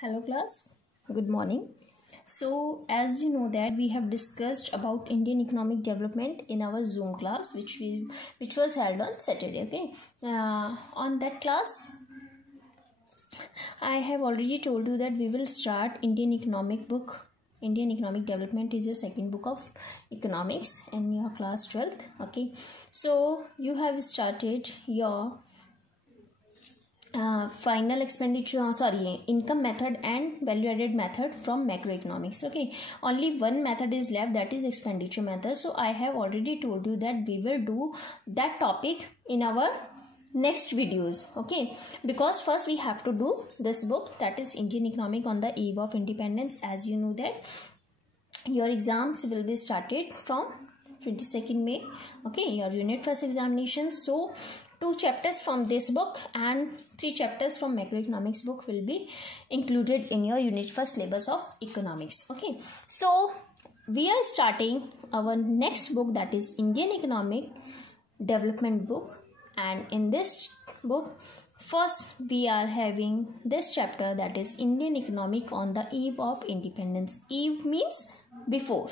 Hello class, good morning. So as you know that we have discussed about Indian economic development in our Zoom class which was held on Saturday. Okay, on that class I have already told you that we will start Indian economic book. Indian economic development is your second book of economics in your class 12th. Okay, so you have started your final expenditure income method and value added method from macroeconomics. Okay, only one method is left, that is expenditure method. So I have already told you that we will do that topic in our next videos. Okay, because first we have to do this book, that is Indian economic on the eve of independence. As you know that your exams will be started from 22nd May. Okay, your unit first examination. So 2 chapters from this book and 3 chapters from macroeconomics book will be included in your unit first syllabus of economics. Okay, so we are starting our next book, that is Indian economic development book, and in this book first we are having this chapter, that is Indian economic on the eve of independence. Eve means before.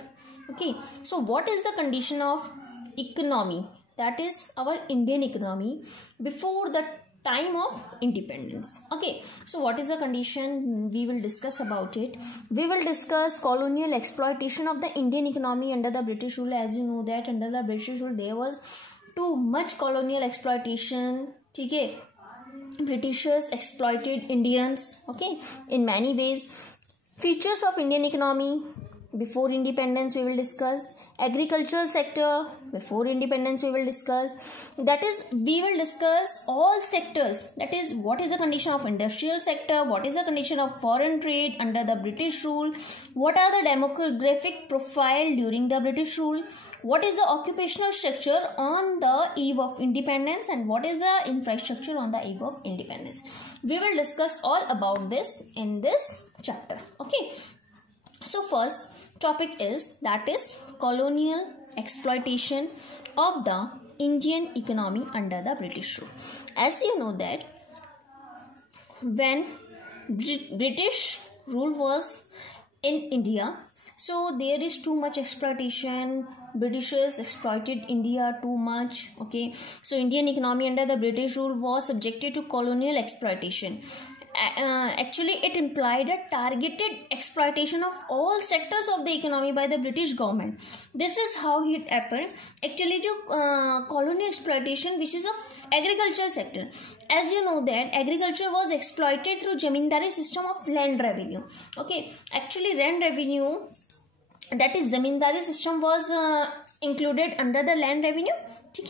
Okay, so what is the condition of economy, that is our Indian economy before the time of independence? Okay, so what is the condition? We will discuss about it. We will discuss colonial exploitation of the Indian economy under the British rule. As you know that under the British rule there was too much colonial exploitation. Okay, Britishers exploited Indians, okay, in many ways. Features of Indian economy before independence we will discuss. Agricultural sector before independence we will discuss. That is, we will discuss all sectors, that is what is the condition of industrial sector, what is the condition of foreign trade under the British rule, what are the demographic profile during the British rule, what is the occupational structure on the eve of independence, and what is the infrastructure on the eve of independence. We will discuss all about this in this chapter. Okay, so first topic is, that is colonial exploitation of the Indian economy under the British rule. As you know that when British rule was in India, so there is too much exploitation. Britishers exploited India too much. Okay, so Indian economy under the British rule was subjected to colonial exploitation. Actually it implied a targeted exploitation of all sectors of the economy by the British government. This is how it happened. Actually colonial exploitation which is of agriculture sector. As you know that agriculture was exploited through zamindari system of land revenue. Okay, actually land revenue, that is zamindari system, was included under the land revenue. Okay,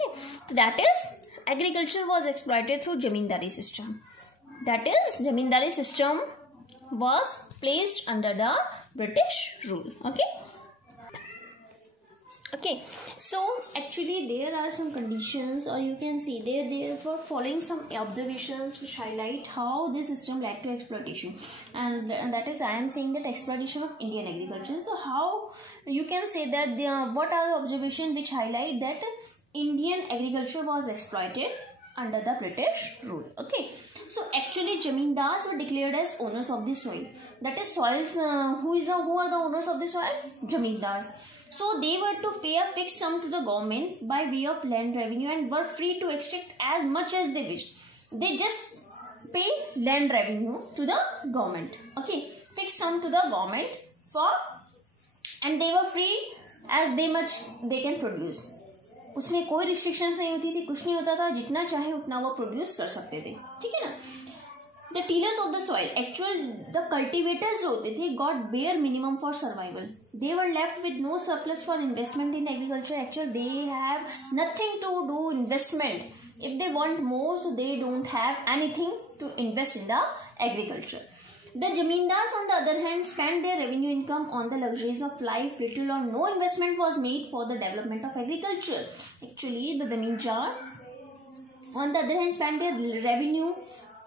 so that is agriculture was exploited through zamindari system. That is, zamindari system was placed under the British rule. Okay, so actually there are some conditions, or you can see there for following some observations which highlight how this system led to exploitation, and that is, I am saying that exploitation of Indian agriculture. So how you can say that what are the observations which highlight that Indian agriculture was exploited under the British rule? Okay, so actually zamindars were declared as owners of the soil. That is soils. Who are the owners of the soil? Zamindars. So they were to pay a fixed sum to the government by way of land revenue and were free to extract as much as they wish. They just pay land revenue to the government. Okay, fixed sum to the government and they were free as much they can produce. उसमें कोई restrictions नहीं होती थी, कुछ नहीं होता था, जितना चाहे उतना वो प्रोड्यूस कर सकते थे. ठीक है ना. The tillers of the soil, the cultivators जो होते थे, got bare minimum for survival. They were left with no surplus for investment in agriculture. Actually, they have nothing to do investment. If they want more, so they don't have anything to invest in the agriculture. The zamindars, on the other hand, spent their revenue income on the luxuries of life. Little or no investment was made for the development of agriculture. Actually, the zamindar, on the other hand, spent their revenue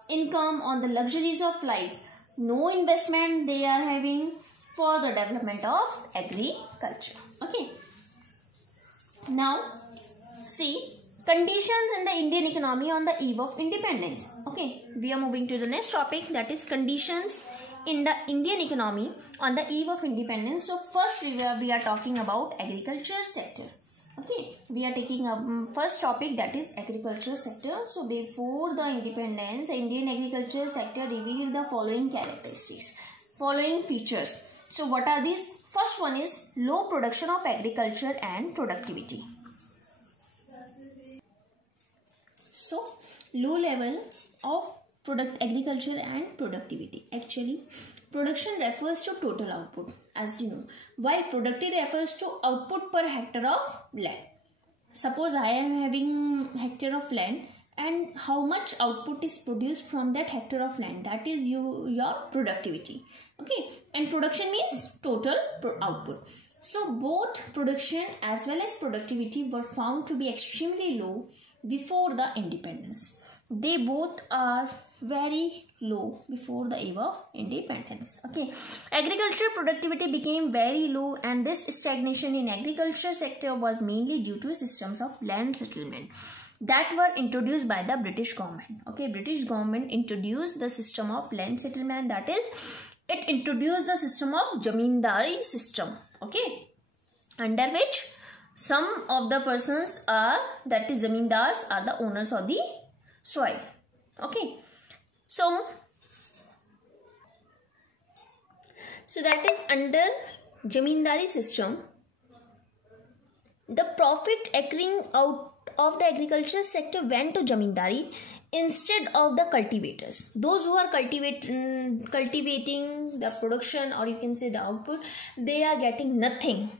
income on the luxuries of life. No investment they are having for the development of agriculture. Okay. Now, see conditions in the Indian economy on the eve of independence. Okay, we are moving to the next topic, that is conditions in the Indian economy on the eve of independence. So first we are talking about agriculture sector. Okay, we are taking a first topic, that is agriculture sector. So before the independence, Indian agriculture sector revealed the following characteristics, following features. So what are these? First one is low production of agriculture and productivity. So low level of agriculture and productivity. Actually, production refers to total output, as you know, while productivity refers to output per hectare of land. Suppose I am having hectare of land, and how much output is produced from that hectare of land, that is your productivity. Okay, and production means total output. So both production as well as productivity were found to be extremely low before the independence. They both are very low before the eve of independence. Okay, agriculture productivity became very low, and this stagnation in agriculture sector was mainly due to systems of land settlement that were introduced by the British government. Okay, British government introduced the system of land settlement, that is, it introduced the system of Zamindari system. Okay, under which some of the persons are, that is Zamindars, are the owners of the soil. Okay, so that is under Zamindari system, the profit accruing out of the agriculture sector went to Zamindari instead of the cultivators. Those who are cultivating the production, or you can say the output, they are getting nothing.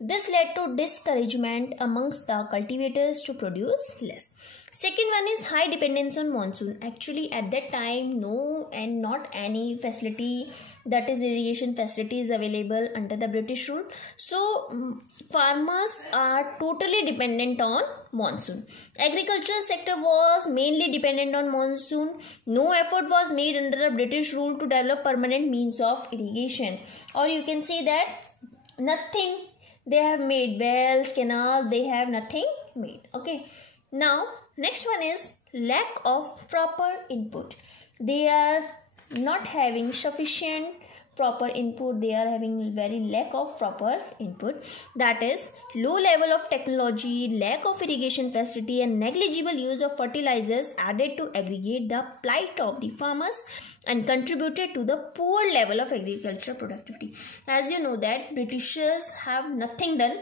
This led to discouragement amongst the cultivators to produce less. Second one is high dependence on monsoon. Actually, at that time, no and not any facility, that is irrigation facilities, available under the British rule. So farmers are totally dependent on monsoon. Agriculture sector was mainly dependent on monsoon. No effort was made under the British rule to develop permanent means of irrigation, or you can say that nothing. They have made wells, canals, they have nothing made. Okay, now next one is lack of proper input. They are not having sufficient proper input. They are having very lack of proper input, that is low level of technology, lack of irrigation facility, and negligible use of fertilizers added to aggravate the plight of the farmers and contributed to the poor level of agricultural productivity. As you know that Britishers have nothing done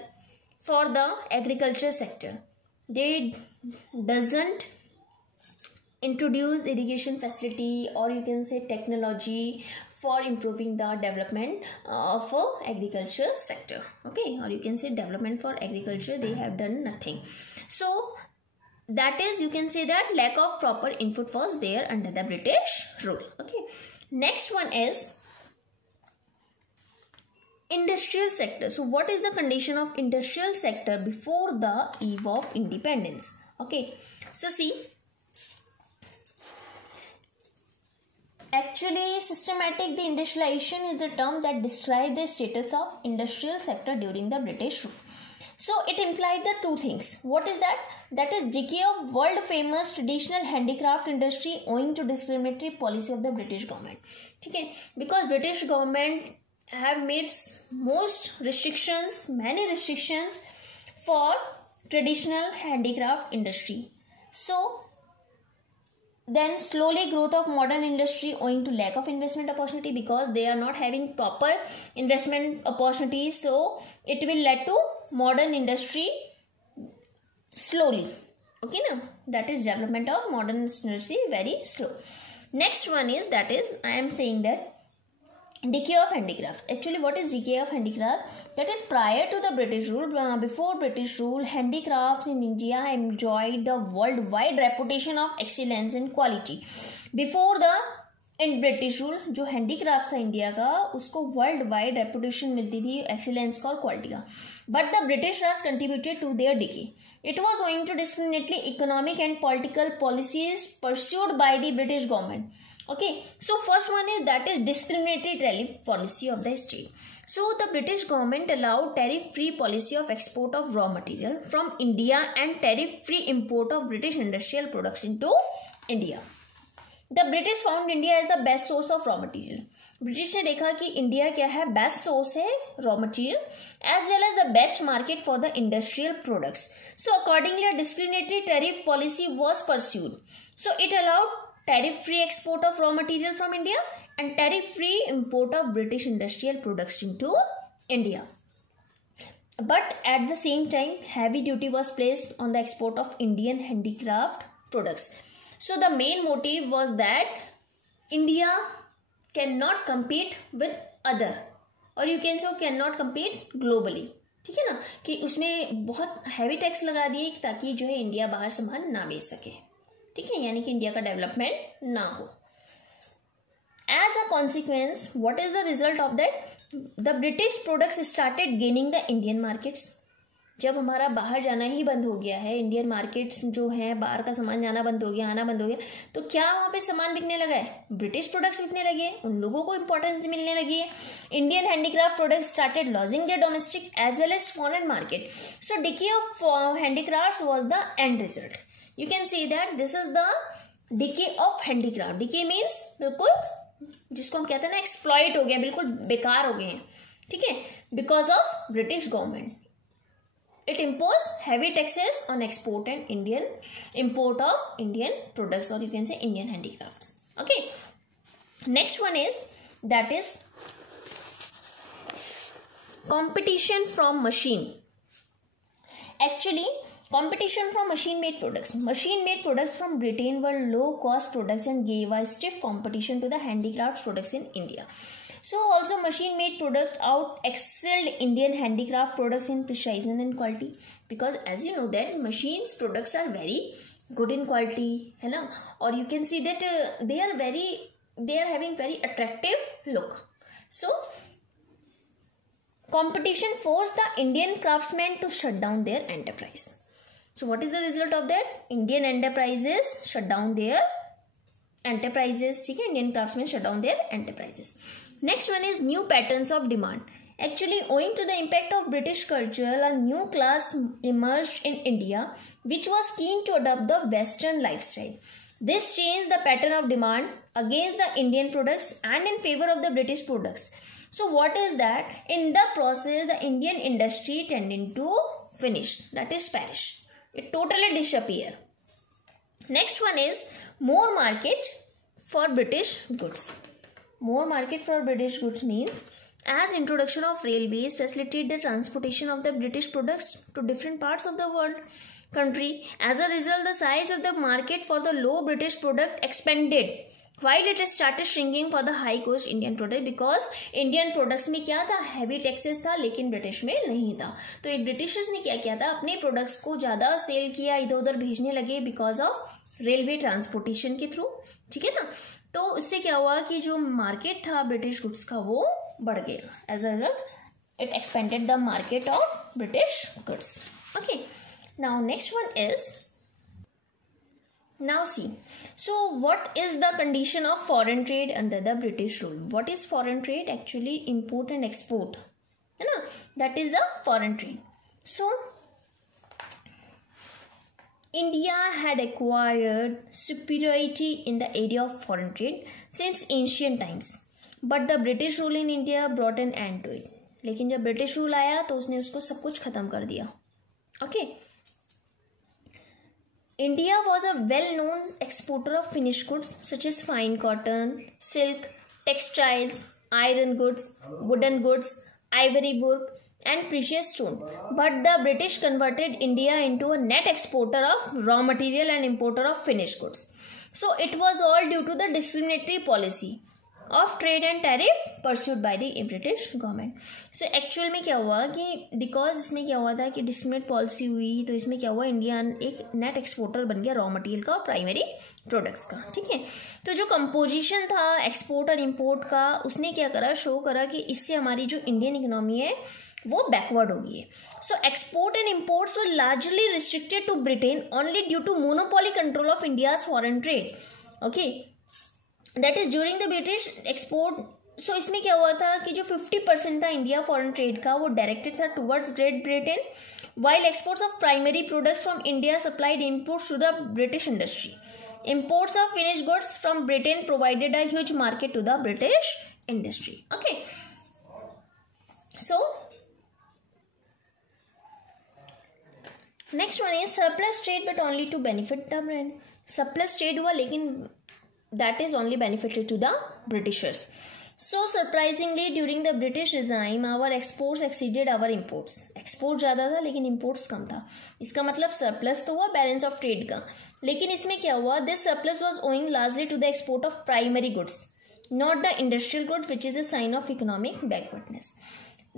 for the agriculture sector. They doesn't introduce irrigation facility, or you can say technology, for improving the development of agriculture sector. Okay, or you can say development for agriculture, they have done nothing. So that is, you can say that lack of proper input was there under the British rule. Okay, next one is industrial sector. So what is the condition of industrial sector before the eve of independence? Okay, so see, actually systematic deindustrialization is the term that describes the status of industrial sector during the British rule. So it implied the two things. What is that? That is decay of world famous traditional handicraft industry owing to discriminatory policy of the British government. Okay, because British government have made many restrictions for traditional handicraft industry. So then slowly growth of modern industry owing to lack of investment opportunity, because they are not having proper investment opportunities. So it will lead to modern industry slowly. Okay, now that is development of modern industry very slow. Next one is, that is, I am saying that decay of handicraft. Actually, what is decay of handicraft? That is, prior to the British rule, before British rule, handicrafts in India enjoyed the worldwide reputation of excellence and quality. Before the in British rule, जो handicraft था India का, उसको world wide reputation मिलती थी excellence का और quality का. But the British Raj contributed to their decay. It was owing to discriminately economic and political policies pursued by the British government. Okay, so first one is, that is discriminatory tariff policy of the state. So the British government allowed tariff-free policy of export of raw material from India and tariff-free import of British industrial products into India. The British found India as the best source of raw material. British ने देखा कि India क्या है, best source है raw material as well as the best market for the industrial products. So accordingly a discriminatory tariff policy was pursued. So it allowed tariff free export of raw material from India and tariff free import of British industrial products into India. But at the same time, heavy duty was placed on the export of Indian handicraft products. So the main motive was that India cannot compete with other, or you can say cannot compete globally. ठीक है ना, कि उसमें बहुत heavy tax लगा दिए ताकि जो है इंडिया बाहर सामान ना बेच सके. ठीक है, यानी कि इंडिया का डेवलपमेंट ना हो. As a consequence what is the result of that, the British products started gaining the Indian markets. जब हमारा बाहर जाना ही बंद हो गया है, इंडियन मार्केट्स जो है बाहर का सामान जाना बंद हो गया, आना बंद हो गया, तो क्या वहाँ पे सामान बिकने लगा है, ब्रिटिश प्रोडक्ट्स बिकने लगे, उन लोगों को इंपॉर्टेंस मिलने लगी है. Indian handicraft products started losing their domestic as well as foreign market. So decay of handicrafts was the end result. You can see that this is the decay of handicraft. Decay means बिल्कुल जिसको हम कहते हैं ना exploit हो गया, बिल्कुल बेकार हो गए हैं. ठीक है, because of British government it impose heavy taxes on export and Indian import of Indian products, और you can say Indian handicrafts. Okay, next one is that is competition from machine. Actually, competition from machine-made products. Machine-made products from Britain were low-cost products and gave a stiff competition to the handicraft products in India. So also machine-made products out-excelled Indian handicraft products in precision and quality, because as you know that machines products are very good in quality, है ना, or you can see that they are having very attractive look. So competition forced the Indian craftsmen to shut down their enterprise. So what is the result of that? Indian enterprises shut down their enterprises. ठीक है, Indian craftsmen shut down their enterprises. Next one is new patterns of demand. Actually, owing to the impact of British culture, a new class emerged in India, which was keen to adopt the Western lifestyle. This changed the pattern of demand against the Indian products and in favor of the British products. So what is that? In the process, the Indian industry tended to finish, that is perish. It totally disappear. Next one is more market for British goods. More market for British goods means as introduction of railways facilitated the transportation of the British products to different parts of the world country. As a result, the size of the market for the low British product expanded, while it started shrinking for the high cost Indian product, because Indian products में क्या था, heavy taxes था, लेकिन British में नहीं था. तो ये ब्रिटिशर्स ने क्या किया था, अपने प्रोडक्ट्स को ज़्यादा सेल किया, इधर उधर भेजने लगे बिकॉज ऑफ रेलवे ट्रांसपोर्टेशन के थ्रू. ठीक है ना, तो उससे क्या हुआ कि जो मार्केट था ब्रिटिश गुड्स का वो बढ़ गया. As a result it expanded the market of British goods. Okay, now next one is, now see, so what is the condition of foreign trade under the British rule? What is foreign trade? Actually import and export, है ना, that is the foreign trade. So India had acquired superiority in the area of foreign trade since ancient times, but the British rule in India brought an end to it. लेकिन जब British rule आया तो उसने उसको सब कुछ खत्म कर दिया. Okay, India was a well-known exporter of finished goods such as fine cotton, silk, textiles, iron goods, wooden goods, ivory work, and precious stone. But the British converted India into a net exporter of raw material and importer of finished goods. So it was all due to the discriminatory policy of trade and tariff pursued by the British government. So actual में क्या हुआ कि because इसमें क्या हुआ था कि discriminate policy हुई, तो इसमें क्या हुआ, इंडिया एक नेट एक्सपोर्टर बन गया रॉ मटेरियल का और प्राइमरी प्रोडक्ट्स का. ठीक है, तो जो कंपोजिशन था एक्सपोर्ट और इम्पोर्ट का, उसने क्या करा, शो करा कि इससे हमारी जो इंडियन इकोनॉमी है वो बैकवर्ड हो गई है. So export and imports were largely restricted to Britain only due to monopoly control of India's foreign trade. Okay, that is during the British export. So इसमें क्या हुआ था कि जो 50% था इंडिया फॉरेन ट्रेड का वो डायरेक्टेड था towards Great Britain, while exports of primary products from India supplied inputs to the British industry. Imports of finished goods from Britain provided a huge market to the British industry. Okay. So next one is surplus trade but only to benefit the brand. Surplus trade हुआ लेकिन that is only benefited to the Britishers. So surprisingly during the British regime our exports exceeded our imports. Export ज़्यादा था लेकिन imports कम था. इसका मतलब surplus तो हुआ balance of trade का, लेकिन इसमें क्या हुआ? This surplus was owing largely to the export of primary goods, not the industrial goods, which is a sign of economic backwardness.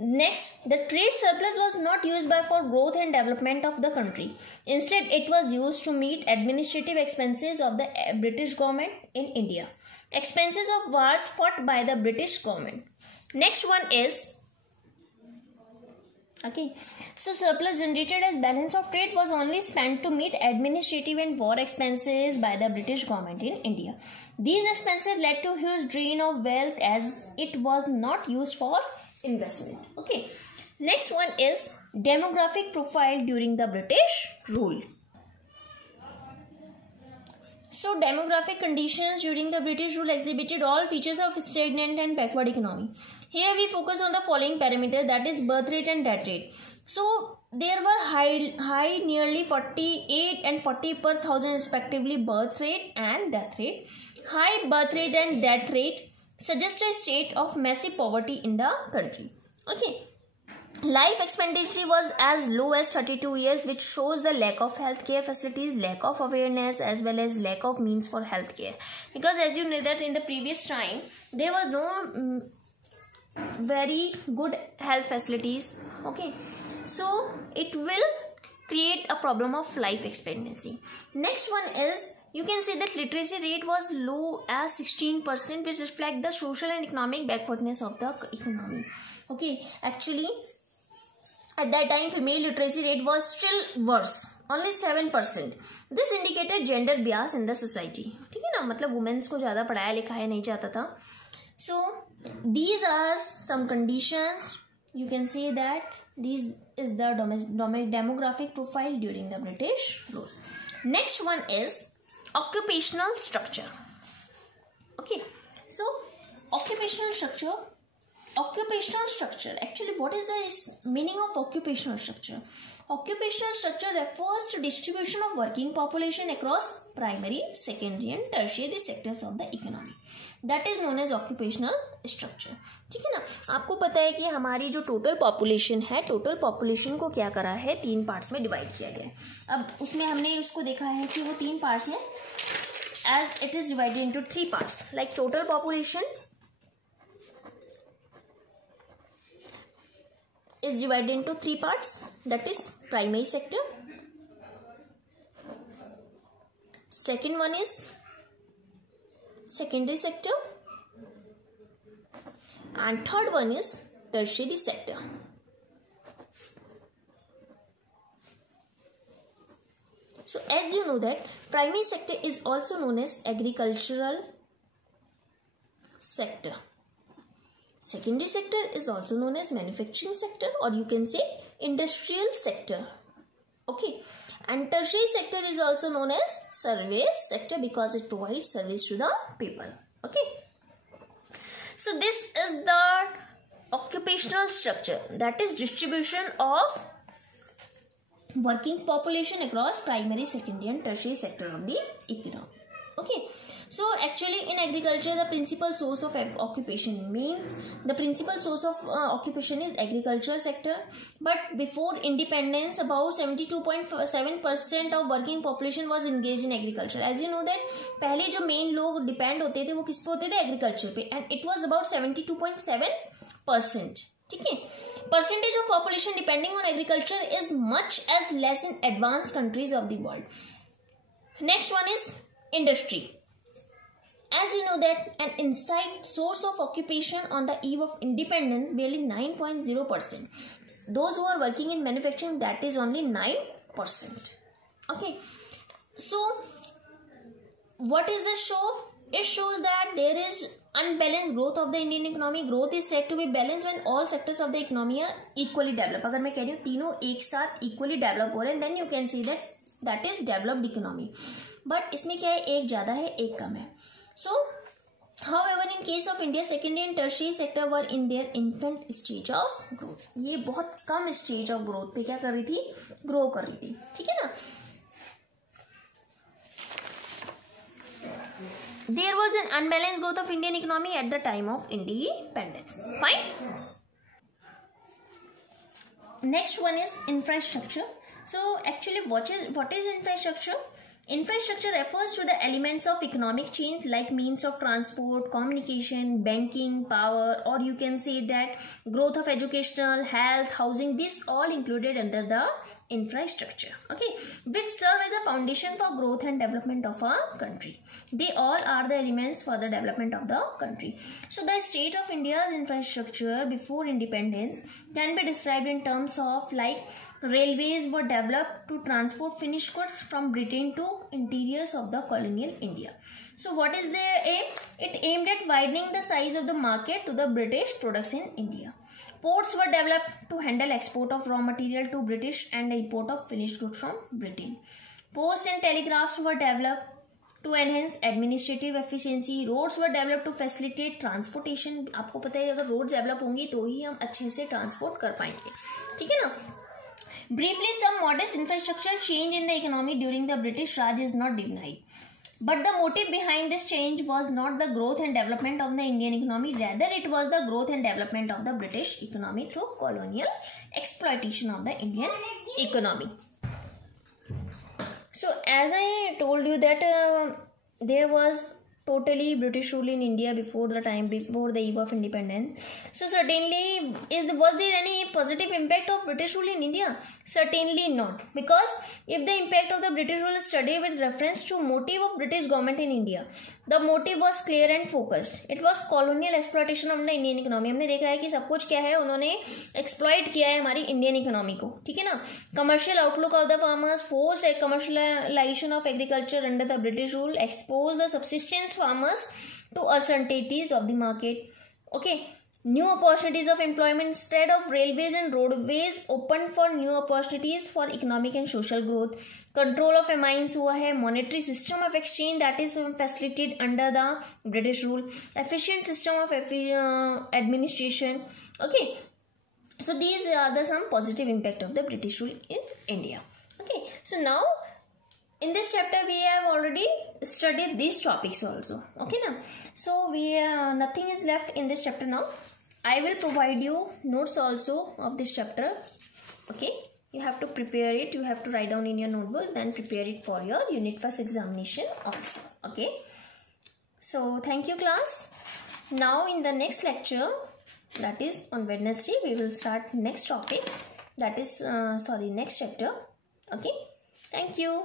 Next, the trade surplus was not used by for growth and development of the country. Instead, it was used to meet administrative expenses of the British government in India. Expenses of wars fought by the British government. Next one is, okay, so surplus generated as balance of trade was only spent to meet administrative and war expenses by the British government in India. These expenses led to huge drain of wealth as it was not used for investment. Okay, next one is demographic profile during the British rule. So demographic conditions during the British rule exhibited all features of stagnant and backward economy. Here we focus on the following parameters, that is birth rate and death rate. So there were high nearly 48 and 40 per thousand respectively birth rate and death rate. High birth rate and death rate suggest a state of massive poverty in the country. Okay. Life expectancy was as low as 32 years, which shows the lack of healthcare facilities, lack of awareness, as well as lack of means for healthcare. Because as you know that in the previous time, there was no very good health facilities. Okay. So it will create a problem of life expectancy. Next one is, you can see that literacy rate was low as 16%, which reflect the social and economic backwardness of the economy. Okay, actually at that time female literacy rate was still worse, only 7%. This indicated gender bias in the society. ठीक है ना, मतलब women's को ज़्यादा पढ़ाया लिखाया नहीं जाता था. So these are some conditions. You can say that these is the demographic profile during the British rule. Next one is occupational structure. Okay, so occupational structure. Actually, what is the meaning of occupational structure? Occupational structure refers to distribution of working population across primary, secondary and tertiary sectors of the economy. That is known as occupational structure. ठीक है ना, आपको पता है कि हमारी जो total population है, टोटल पॉपुलेशन को क्या करा है, 3 पार्ट्स में डिवाइड किया गया है. अब उसमें हमने उसको देखा है कि वो 3 पार्ट्स हैं, as it is divided into 3 parts. Like total population is divided into 3 parts, that is primary sector, second one is secondary sector, and third one is tertiary sector. So as you know that primary sector is also known as agricultural sector. Secondary sector is also known as manufacturing sector, or you can say industrial sector. Okay, and tertiary sector is also known as service sector because it provides service to the people. Okay, so this is the occupational structure, that is distribution of working population across primary, secondary and tertiary sector of the economy. Okay, so actually in agriculture the principal source of occupation means the principal source of occupation is agriculture sector, but before independence about 72.7% of working population was engaged in agriculture. As you know that पहले जो main लोग depend होते थे वो किस पे होते थे, agriculture पे, and it was about 72.7%. ठीक है, percentage of population depending on agriculture is much as less in advanced countries of the world. Next one is industry. As you know that an inside source of occupation on the eve of independence, barely 9.0%. Those who are working in manufacturing, that is only 9%. Okay, so what is this show? It shows that there is unbalanced growth of the Indian economy. Growth is said to be balanced when all sectors of the economy are equally developed. अगर मैं कह रही हूँ तीनों एक साथ equally develop हो रहे हैं, then you can see that that is developed economy. But इसमें क्या है, एक ज़्यादा है एक कम है. सो however in case of India, secondary and tertiary sector were in their infant stage of growth. ये बहुत कम स्टेज ऑफ ग्रोथ पे क्या कर रही थी, ग्रो कर रही थी. ठीक है ना. There was an unbalanced growth of Indian economy at the time of independence. Fine. Next one is infrastructure. So actually what is infrastructure? Infrastructure refers to the elements of economic change like means of transport, communication, banking, power, or you can say that growth of educational, health, housing. This all included under the infrastructure, okay, which serve as the foundation for growth and development of a country. They all are the elements for the development of the country. So the state of India's infrastructure before independence can be described in terms of like railways were developed to transport finished goods from Britain to interiors of the colonial India. So what is their aim? It aimed at widening the size of the market to the British products in India. Ports were developed to handle export of raw material to British and import of finished goods from Britain. Posts and telegraphs were developed to enhance administrative efficiency. Roads were developed to facilitate transportation. आपको पता है अगर roads develop होंगी तो ही हम अच्छे से transport कर पाएंगे. ठीक है ना. Briefly, some modest infrastructure change in the economy during the British Raj is not denied. But the motive behind this change was not the growth and development of the Indian economy. Rather, it was the growth and development of the British economy through colonial exploitation of the Indian economy. So, as I told you that there was totally British rule in India before the eve of independence. So certainly, was there any positive impact of British rule in India? Certainly not, because if the impact of the British rule is studied with reference to motive of British government in India, the motive was clear and focused. It was colonial exploitation of the Indian economy. हमने देखा है कि सब कुछ क्या है, उन्होंने exploit किया है हमारी Indian economy को. ठीक है ना. Commercial outlook of the farmers, forced a commercialization of agriculture under the British rule, exposed the subsistence farmers to uncertainties of the market. Okay. New opportunities of employment, spread of railways and roadways opened for new opportunities for economic and social growth. Control of famines हुआ है. Monetary system of exchange that is facilitated under the British rule. Efficient system of administration. Okay. So these are the some positive impact of the British rule in India. Okay. So now in this chapter we have already studied these topics also. Okay now. So we nothing is left in this chapter now. I will provide you notes also of this chapter. Okay. You have to prepare it. You have to write down in your notebook, then prepare it for your unit 1 examination also. Okay. So thank you class. Now in the next lecture, that is on Wednesday, we will start next topic. That is next chapter. Okay. Thank you.